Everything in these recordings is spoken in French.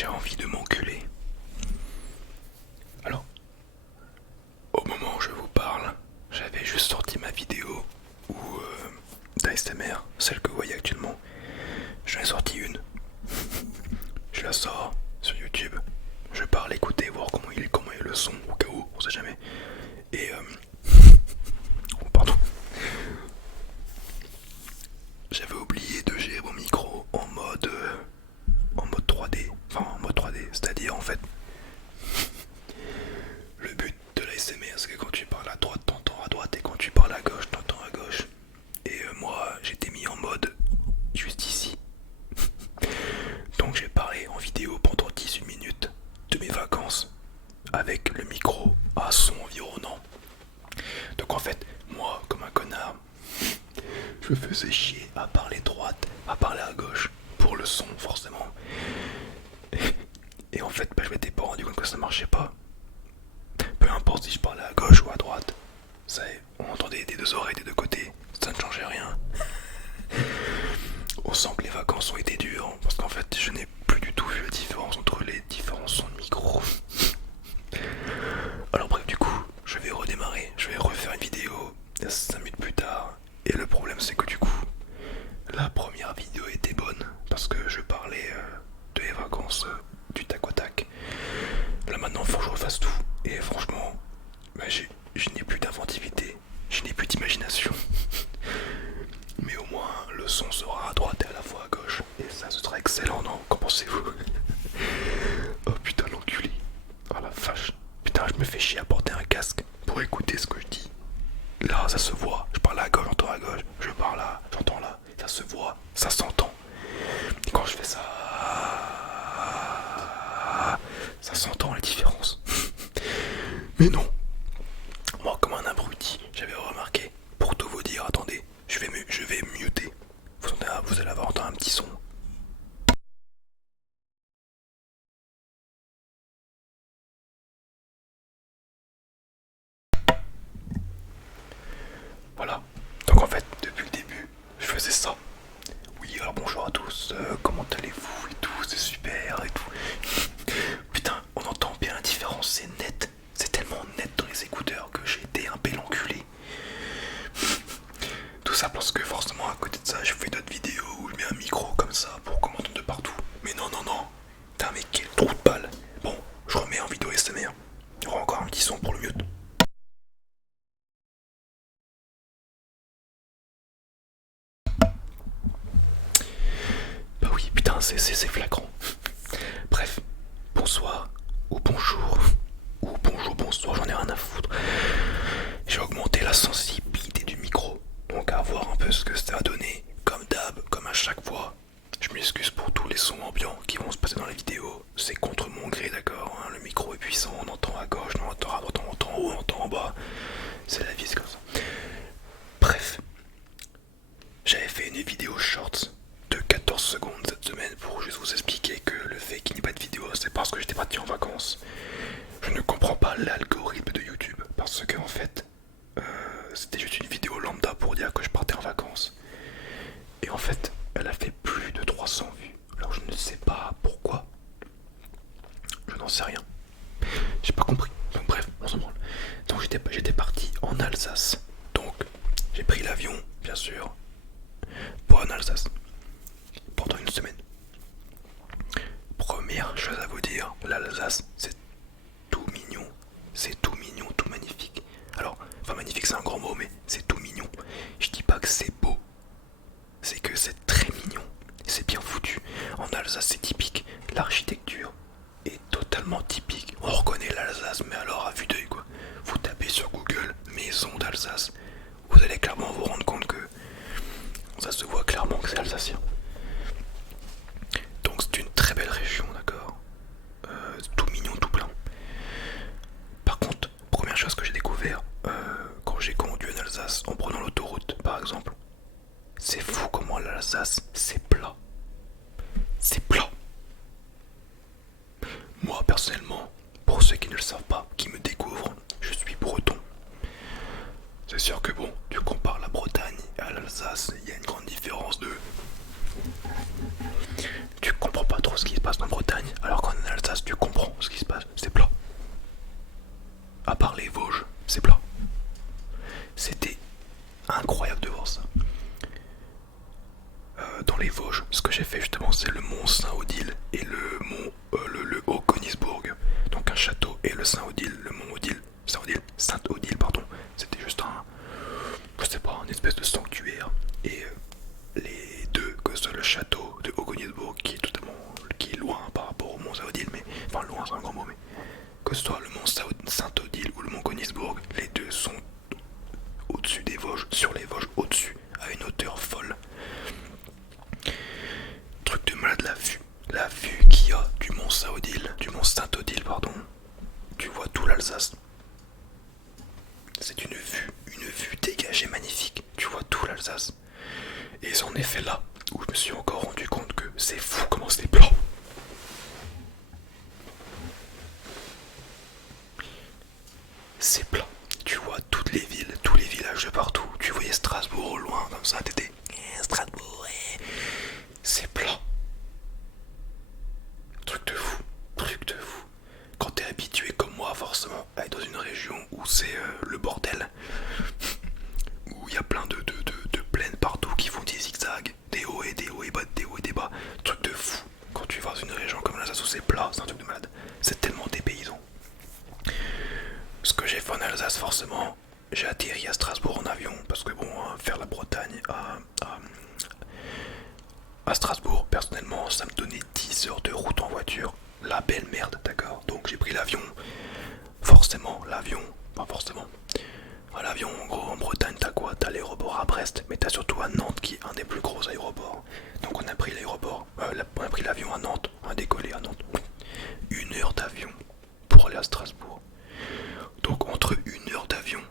j'ai envie de m'enculer. Alors, au moment où je vous parle, j'avais juste sorti ma vidéo où d'ASMR, celle que vous voyez actuellement. J'en ai sorti une. Je la sors sur YouTube. Je parle, écouter, voir comment est le son, au cas où, on sait jamais. Et oh, pardon. J'avais oublié de gérer mon micro en mode 3D. Enfin, en mode 3D, c'est-à-dire en fait, le but de la l'ASMR, c'est que quand tu parles à droite, t'entends à droite, et quand tu parles à gauche, t'entends à gauche. Et moi, j'étais mis en mode juste ici. Donc j'ai parlé en vidéo pendant 18 minutes de mes vacances avec le micro à son environnant. Donc en fait, moi, comme un connard, je me faisais chier à parler droite, à parler à gauche, pour le son forcément. Et en fait, je m'étais pas rendu compte que ça marchait pas. Peu importe si je parlais à gauche ou à droite, ça, on entendait des deux oreilles des deux côtés, ça ne changeait rien. On sent que les vacances ont été dures, parce qu'en fait, je n'ai plus du tout vu la différence entre les différents sons de micro. Alors bref, du coup, je vais redémarrer, je vais refaire une vidéo 5 minutes plus tard. Et le problème, c'est que du coup, la première vidéo était bonne, parce que je parlais de mes vacances du tac au tac. Là maintenant, il faut que je refasse tout. Et franchement, bah, je n'ai plus d'inventivité, je n'ai plus d'imagination. Mais au moins, le son sera à droite et à la fois à gauche. Et ça, ce sera excellent, non? Qu'en pensez-vous? Oh putain, l'enculé. Oh la vache. Putain, je me fais chier à porter un casque pour écouter ce que je dis. Là, ça se voit. Je parle à gauche, j'entends à gauche. Je parle là, j'entends là. Ça se voit, ça s'entend. Et quand je fais ça, ça s'entend la différence. Mais non. Moi, comme un abruti, j'avais remarqué. Pour tout vous dire, attendez, je vais muter. Vous allez avoir entendu un petit son. Voilà. Donc en fait, depuis le début, je faisais ça. Oui, alors bonjour à tous, comment allez-vous et tout, c'est super et tout. Putain, on entend bien la différence, c'est net. C'est tellement net dans les écouteurs que j'ai été un bel enculé. Tout ça parce que forcément à côté de ça, je fais d'autres vidéos où je mets un micro comme ça pour qu'on m'entende de partout. Mais non, non, non. Putain, mais quel trou de balle. Bon, je remets en vidéo SMR. Il y aura encore un petit son pour le mute. Bah oui, putain, c'est flagrant. Bref, bonsoir, ou bonjour, ou bonjour, bonsoir, j'en ai rien à foutre. J'ai augmenté la sensibilité du micro, donc à voir un peu ce que ça a donné. Comme d'hab, comme à chaque fois, je m'excuse pour tous les sons ambiants qui vont se passer dans la vidéo. C'est contre mon gré, d'accord, hein, le micro est puissant, on entend à gauche, on entend à droite, on entend en haut, on entend en bas. C'est la vie, c'est comme ça. Bref, j'avais fait une vidéo shorts de 14 secondes cette semaine pour juste vous expliquer que le fait qu'il n'y ait pas de vidéo, c'est parce que j'étais parti en vacances. Je ne comprends pas l'algorithme de YouTube parce que en fait, c'était juste une vidéo lambda pour dire que je partais en vacances. Et en fait, elle a fait plus de 300 vues. Alors je ne sais pas pourquoi. Je n'en sais rien. J'ai pas compris. Donc bref, on s'en branle. Donc j'étais parti en Alsace. Donc j'ai pris l'avion, bien sûr, pour en Alsace pendant une semaine. Première chose à vous dire, l'Alsace, c'est tout mignon. C'est tout mignon, tout magnifique. Alors, enfin magnifique c'est un grand mot, mais c'est tout mignon. Je dis pas que c'est beau, c'est que c'est très mignon. C'est bien foutu. En Alsace, c'est typique. L'architecture est totalement typique. On reconnaît l'Alsace, mais alors à vue d'œil quoi. Vous tapez sur Google maison d'Alsace, vous allez clairement vous rendre compte que ça se voit clairement que c'est alsacien. Donc c'est une très belle région, d'accord. Tout mignon, tout plein. Par contre, première chose que j'ai découvert quand j'ai conduit en Alsace en prenant l'autoroute par exemple, c'est fou comment l'Alsace c'est plat. C'est plat. Moi personnellement, pour ceux qui ne le savent pas, qui me découvrent, je suis breton. C'est sûr que bon, tu compares la Bretagne à l'Alsace, il y a une grande différence de... Tu comprends pas trop ce qui se passe en Bretagne, alors qu'en Alsace, tu comprends ce qui se passe, c'est plat. À part les Vosges, c'est plat. C'était incroyable de voir ça. Dans les Vosges, ce que j'ai fait justement, c'est le mont Saint-Odile et le mont le Haut-Königsbourg. Donc un château et le Saint-Odile, le mont Odile, Saint-Odile, pardon. C'était juste un, je sais pas, une espèce de sanctuaire. Et les deux, que ce soit le château de Haut-Königsbourg, qui est loin par rapport au mont Saint-Odile, mais enfin loin c'est un grand mot, mais que ce soit le mont Saint-Odile ou le mont Königsbourg, les deux sont au-dessus des Vosges, sur les Vosges, au-dessus, à une hauteur folle. Truc de malade, la vue qu'il y a du mont Saint-Odile, pardon, tu vois tout l'Alsace. C'est une vue dégagée magnifique, tu vois tout l'Alsace. Et c'en est fait là où je me suis encore rendu compte que c'est fou comment c'est plat. C'est plat. Tu vois toutes les villes, tous les villages de partout. Tu voyais Strasbourg au loin comme ça, t'étais Strasbourg. C'est plat. Truc de fou, truc de fou. Quand t'es habitué comme moi forcément à être dans une région où c'est le bordel, où il y a plein de plaines partout qui font des zigzags, des hauts et bas, des hauts et des bas. Truc de fou. Quand tu vas dans une région comme l'Alsace où c'est plat, c'est un truc de malade. C'est tellement dépaysant. Ce que j'ai fait en Alsace forcément, j'ai atterri à Strasbourg en avion parce que bon, faire la Bretagne à Strasbourg, personnellement, ça me donnait 10 heures de route en voiture. La belle merde, d'accord. Donc j'ai pris l'avion. Forcément, l'avion, pas forcément. À l'avion, en gros, en Bretagne, t'as quoi? T'as l'aéroport à Brest, mais t'as surtout à Nantes qui est un des plus gros aéroports. Donc on a pris on a pris l'avion à Nantes, on a décollé à Nantes. 1 heure d'avion pour aller à Strasbourg. Donc entre 1 heure d'avion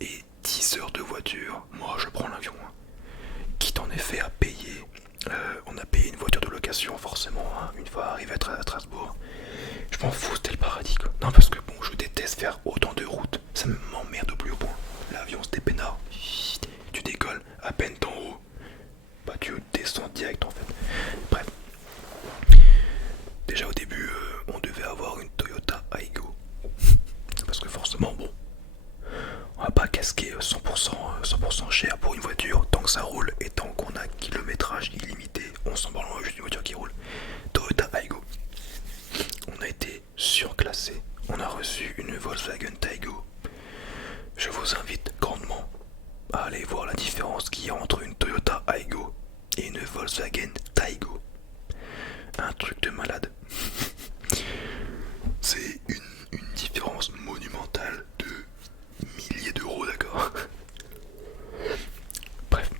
et 10 heures de voiture, moi je prends l'avion. Quitte en effet à payer. On a payé une voiture de location forcément, une fois arrivé à Strasbourg. Je m'en fous, c'était le paradis quoi. Non parce que bon, je déteste faire autant de routes, ça m'emmerde au plus haut point. L'avion c'était peinard, tu décolles, à peine d'en haut, bah tu descends direct en fait. Bref. Déjà au début, on devait avoir une Toyota Aygo. Parce que forcément, bon, on va pas casquer 100% cher pour une voiture tant que ça roule et tant qu'on a kilométrage illimité, on s'en branle juste une voiture qui roule. Toyota Aygo. On a été surclassé. On a reçu une Volkswagen Taygo. Je vous invite grandement à aller voir la différence qu'il y a entre une Toyota Aygo et une Volkswagen Taygo. Un truc de malade. C'est une différence monumentale de milliers d'euros, d'accord. Bref,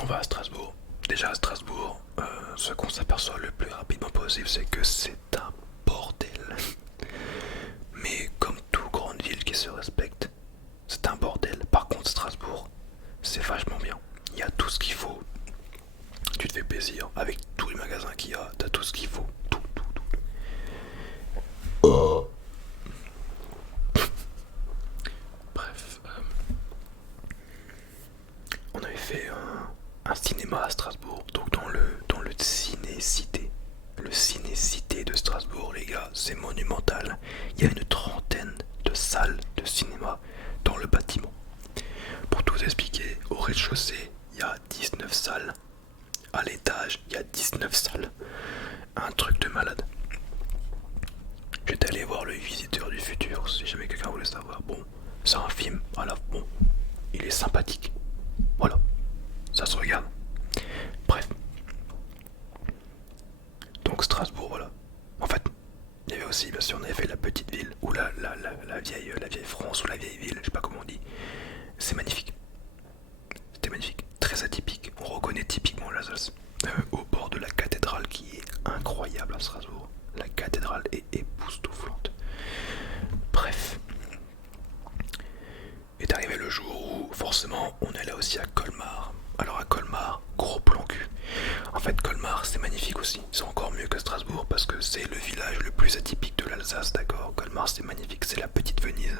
on va à Strasbourg. Déjà à Strasbourg, ce qu'on s'aperçoit le plus rapidement possible, c'est que c'est un bordel. Mais comme toute grande ville qui se respecte, c'est un bordel. Par contre, Strasbourg, c'est vachement bien. Il y a tout ce qu'il faut. Tu te fais plaisir avec tous les magasins qu'il y a. T'as tout ce qu'il faut. Tout. Oh. Bref, on avait fait un cinéma à Strasbourg, donc dans le ciné-cité. Le ciné-cité de Strasbourg, les gars, c'est monumental. Il y a une trentaine de salles de cinéma dans le bâtiment. Pour tout vous expliquer, au rez-de-chaussée, il y a 19 salles. À l'étage, il y a 19 salles. Un truc de malade. J'étais allé voir Le Visiteur du Futur, si jamais quelqu'un voulait savoir. Bon, c'est un film, voilà, bon, il est sympathique. Voilà, ça se regarde. Bref. Donc Strasbourg, voilà. En fait, il y avait aussi, bien sûr, on avait fait la petite ville, ou la vieille France, ou la vieille ville, je sais pas comment on dit. C'est magnifique. C'était magnifique, très atypique. On reconnaît typiquement l'Alsace. Au bord de la cathédrale qui est incroyable à Strasbourg. La cathédrale est époustouflante. Bref. Est arrivé le jour où forcément on allait aussi à Colmar. Alors à Colmar, gros plan cul. En fait Colmar c'est magnifique aussi. C'est encore mieux que Strasbourg parce que c'est le village le plus atypique de l'Alsace, d'accord. Colmar c'est magnifique, c'est la petite Venise.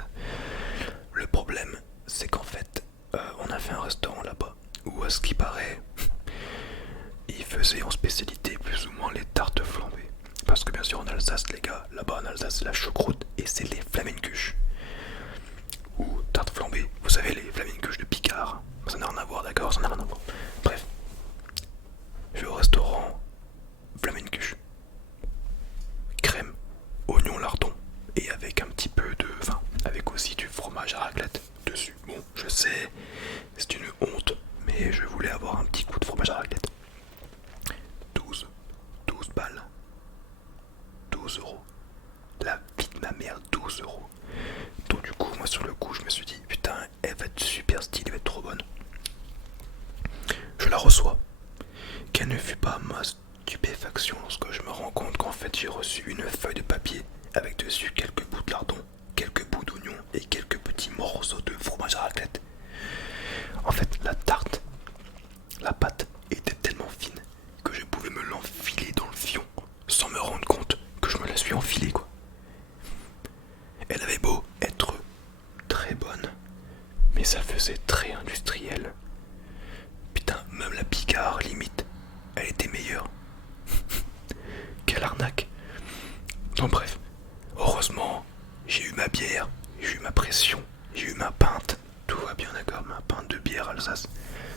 Le problème c'est qu'en fait on a fait un restaurant là-bas où à ce qui paraît il faisait en spécialité plus ou moins les tartes flambées. parce que bien sûr en Alsace les gars, là-bas en Alsace c'est la choucroute et c'est les flamencuches. Ou tarte flambée, vous savez les flamencuches de Picard. Ça n'a rien à voir, d'accord, ça n'a rien à voir. Bref, je vais au restaurant flamencuche. Crème, oignon, lardon et avec un petit peu de vin, avec aussi du fromage à raclette dessus. Bon, je sais, c'est une honte, mais je voulais avoir un petit coup de fromage à raclette. 12 balles. 12 euros. La vie de ma mère, 12 euros. Donc du coup, moi sur le coup, je me suis dit, putain, elle va être super stylée, elle va être trop bonne. Je la reçois. Quelle ne fut pas ma stupéfaction lorsque je me rends compte qu'en fait j'ai reçu une feuille de papier avec dessus quelques bouts de lardon, quelques bouts d'oignon et quelques petits morceaux de fromage à raclette. En fait, la tarte, la pâte était tellement fine que je pouvais me l'enfiler dans le fion sans me rendre compte que je me la suis enfilée quoi. Elle avait beau être très bonne, mais ça faisait très industriel. Putain, même la Picard limite, elle était meilleure. Quelle arnaque. Donc bref, heureusement, j'ai eu ma bière, j'ai eu ma pression, j'ai eu ma pinte. Tout va bien d'accord, ma pinte de bière Alsace.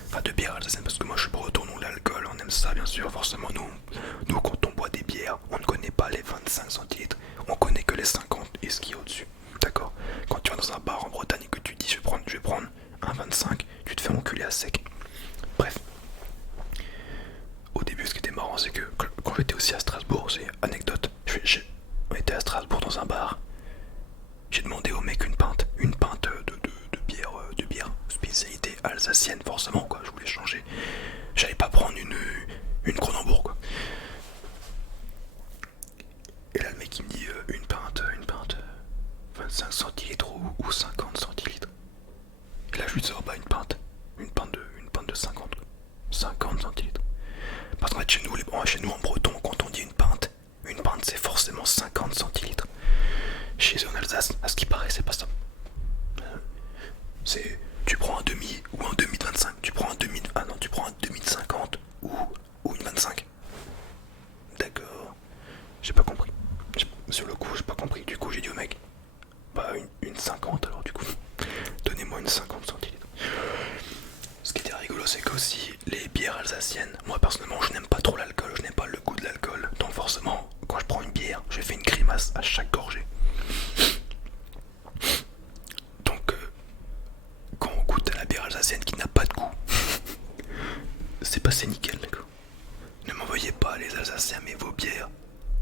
Enfin de bière alsacienne parce que moi je suis breton, donc l'alcool, on aime ça bien sûr, forcément nous quand on boit des bières, on ne connaît pas les 25 centilitres, on connaît que les 50 et ce qui est au-dessus, d'accord. Quand tu vas dans un bar en Bretagne et que tu dis je vais prendre un 25, tu te fais enculer à sec. Bref, au début ce qui était marrant c'est que quand j'étais aussi à Strasbourg, c'est anecdote, on était à Strasbourg dans un bar, j'ai demandé au mec une pinte de bière spécialité alsacienne forcément quoi, je voulais changer. J'allais pas prendre une Kronenbourg quoi. Et là le mec il me dit une pinte 25 centilitres ou 50 centilitres. Et là je lui dis bah une pinte de 50 quoi. 50 centilitres. Parce qu'en fait chez nous en breton quand on dit une pinte c'est forcément 50 centilitres. Chez eux en Alsace, à ce qui paraît, c'est pas ça. C'est tu prends un demi ou un demi de 25. Tu prends un demi de, ah non, tu prends un demi de 50 ou une 25. D'accord. J'ai pas compris. Sur le coup, j'ai pas compris. Du coup, j'ai dit au mec, bah une 50 alors du coup. Donnez-moi une 50 centilitres. Ce qui était rigolo, c'est qu'aussi les bières alsaciennes, moi personnellement, je n'aime pas trop l'alcool, je n'aime pas le goût de l'alcool. Donc forcément, quand je prends une bière, je fais une grimace à chaque gorgée. Donc, quand on goûte à la bière alsacienne qui n'a pas de goût, c'est passé nickel, d'accord. Ne m'envoyez pas les Alsaciens, mais vos bières,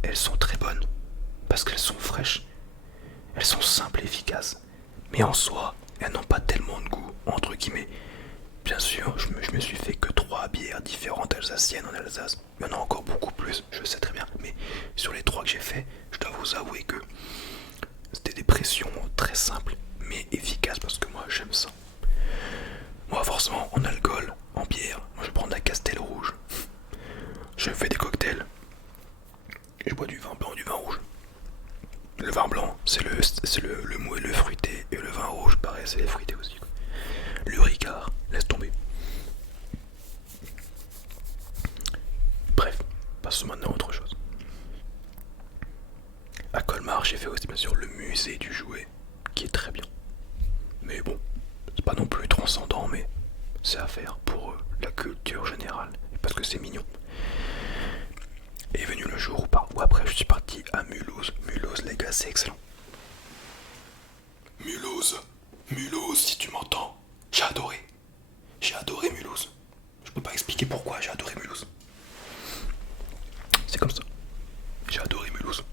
elles sont très bonnes. Parce qu'elles sont fraîches, elles sont simples et efficaces. Mais en soi, elles n'ont pas tellement de goût, entre guillemets. Bien sûr, je me suis fait que 3 bières différentes alsaciennes en Alsace. Il y en a encore beaucoup plus, je sais très bien. Mais sur les 3 que j'ai fait, je dois vous avouer que c'était des pressions très simples, mais efficaces parce que moi j'aime ça. Moi forcément en alcool, en bière, moi je prends de la Castel Rouge. Je fais des cocktails. Et je bois du vin blanc, du vin rouge. Le vin blanc, c'est le moelleux fruité. Et le vin rouge, pareil, c'est les fruités aussi. Quoi. Le Ricard, laisse tomber. Bref, passons maintenant à autre chose. À Colmar, j'ai fait aussi bien sûr le musée du jouet, qui est très bien. Mais bon, c'est pas non plus transcendant, mais c'est à faire pour la culture générale, et parce que c'est mignon. Est venu le jour où après je suis parti à Mulhouse. Mulhouse les gars c'est excellent. Mulhouse, si tu m'entends, j'ai adoré Mulhouse. Je peux pas expliquer pourquoi j'ai adoré Mulhouse. C'est comme ça, j'ai adoré Mulhouse.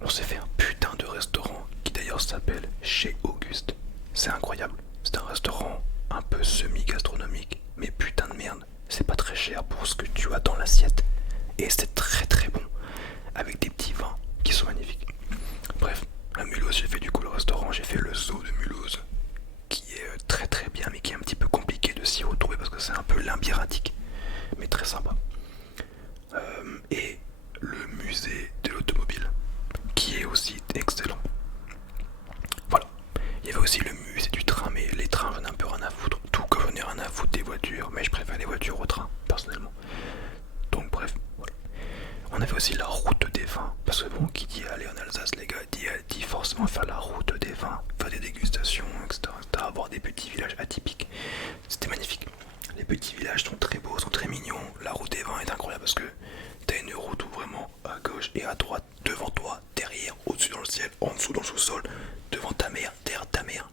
On s'est fait un putain de restaurant qui d'ailleurs s'appelle Chez Auguste. C'est incroyable, c'est un restaurant un peu semi-gastronomique, mais putain de merde, c'est pas très cher pour ce que tu as dans l'assiette. Et c'est très très bon, avec des petits vins qui sont magnifiques. Bref, à Mulhouse, j'ai fait du coup le restaurant, j'ai fait le zoo de Mulhouse, qui est très très bien, mais qui est un petit peu compliqué de s'y retrouver parce que c'est un peu labyrinthique, mais très sympa. Et le musée de l'automobile, qui est aussi excellent. Voilà. Il y avait aussi le musée du train, mais les trains j'en ai un peu rien à foutre. Tout comme j'en ai rien à foutre des voitures, mais je préfère les voitures aux trains, personnellement. Donc bref, voilà. On avait aussi la route des vins. Parce que bon, qui dit aller en Alsace, les gars, dit forcément faire la route des vins, faire des dégustations, etc., etc., avoir des petits villages atypiques. C'était magnifique. Les petits villages sont très beaux, sont très mignons. La route des vins est incroyable parce que t'as une route où vraiment à gauche et à droite, devant toi, derrière, au-dessus dans le ciel, en dessous dans le sous-sol, devant ta mère, derrière ta mère.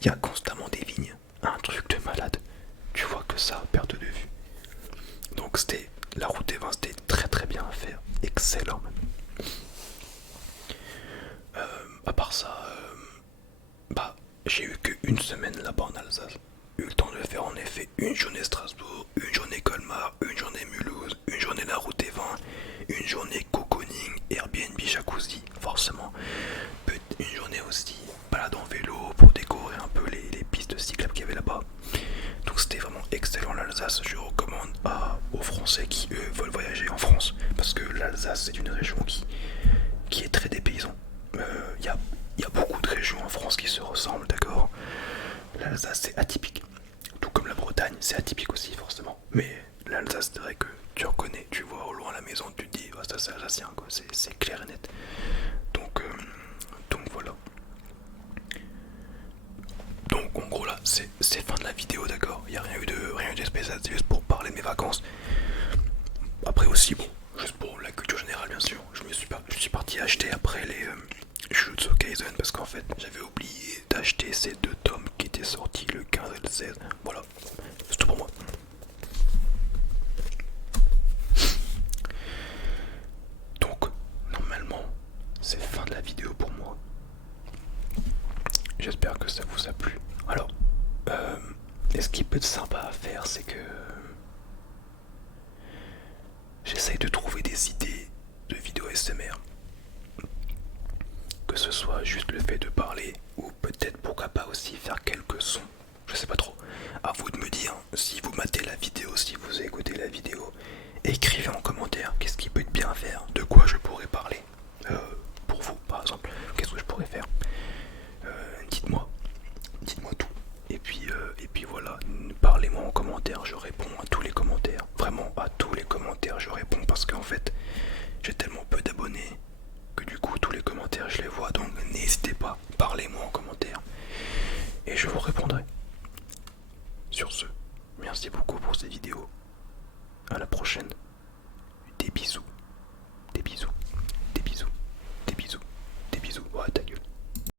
Il y a constamment des vignes. Un truc de malade. Tu vois que ça à perte de vue. Donc c'était la route des vins, c'était très très bien à faire, excellent même. À part ça, bah j'ai eu qu'une semaine là-bas en Alsace. Eu le temps de faire en effet une journée Strasbourg, une journée Colmar, une journée Mulhouse, une journée la route des vins, une journée cocooning, Airbnb, jacuzzi, forcément. Une journée aussi balade en vélo pour découvrir un peu les pistes cyclables qu'il y avait là-bas. Donc c'était vraiment excellent l'Alsace, je recommande aux Français qui eux veulent voyager en France, parce que l'Alsace c'est une région qui est très dépaysante. Il y a beaucoup de régions en France qui se ressemblent, d'accord. L'Alsace c'est atypique, tout comme la Bretagne c'est atypique aussi forcément. Mais l'Alsace c'est vrai que tu reconnais, tu vois au loin la maison, tu te dis oh, ça c'est alsacien quoi, c'est clair et net. Donc voilà. Donc en gros là c'est fin de la vidéo, d'accord. Il n'y a rien eu de spécial, c'est juste pour parler de mes vacances. Après aussi bon, juste pour la culture générale bien sûr, je suis parti acheter après les Jujutsu Kaisen parce qu'en fait j'avais oublié d'acheter ces deux tomes qui étaient sortis le 15 et le 16. Voilà, c'est tout pour moi. Donc normalement c'est fin de la vidéo pour moi. J'espère que ça vous a plu. Alors, et ce qui peut être sympa à faire, c'est que j'essaye de trouver des idées de vidéos SMR. Que ce soit juste le fait de parler, ou peut-être pourquoi pas aussi faire quelques sons. Je sais pas trop. À vous de me dire si vous matez la vidéo, si vous écoutez la vidéo. Écrivez en commentaire qu'est-ce qui peut être bien à faire, de quoi je pourrais parler. Pour vous par exemple, qu'est-ce que je pourrais faire. Dites-moi tout. Et puis voilà, parlez-moi en commentaire, je réponds à tous les commentaires. Vraiment à tous les commentaires je réponds parce qu'en fait j'ai tellement peu d'abonnés que du coup tous les commentaires je les vois, donc n'hésitez pas, parlez-moi en commentaire et je vous répondrai. Sur ce, merci beaucoup pour cette vidéo. À la prochaine. Des bisous.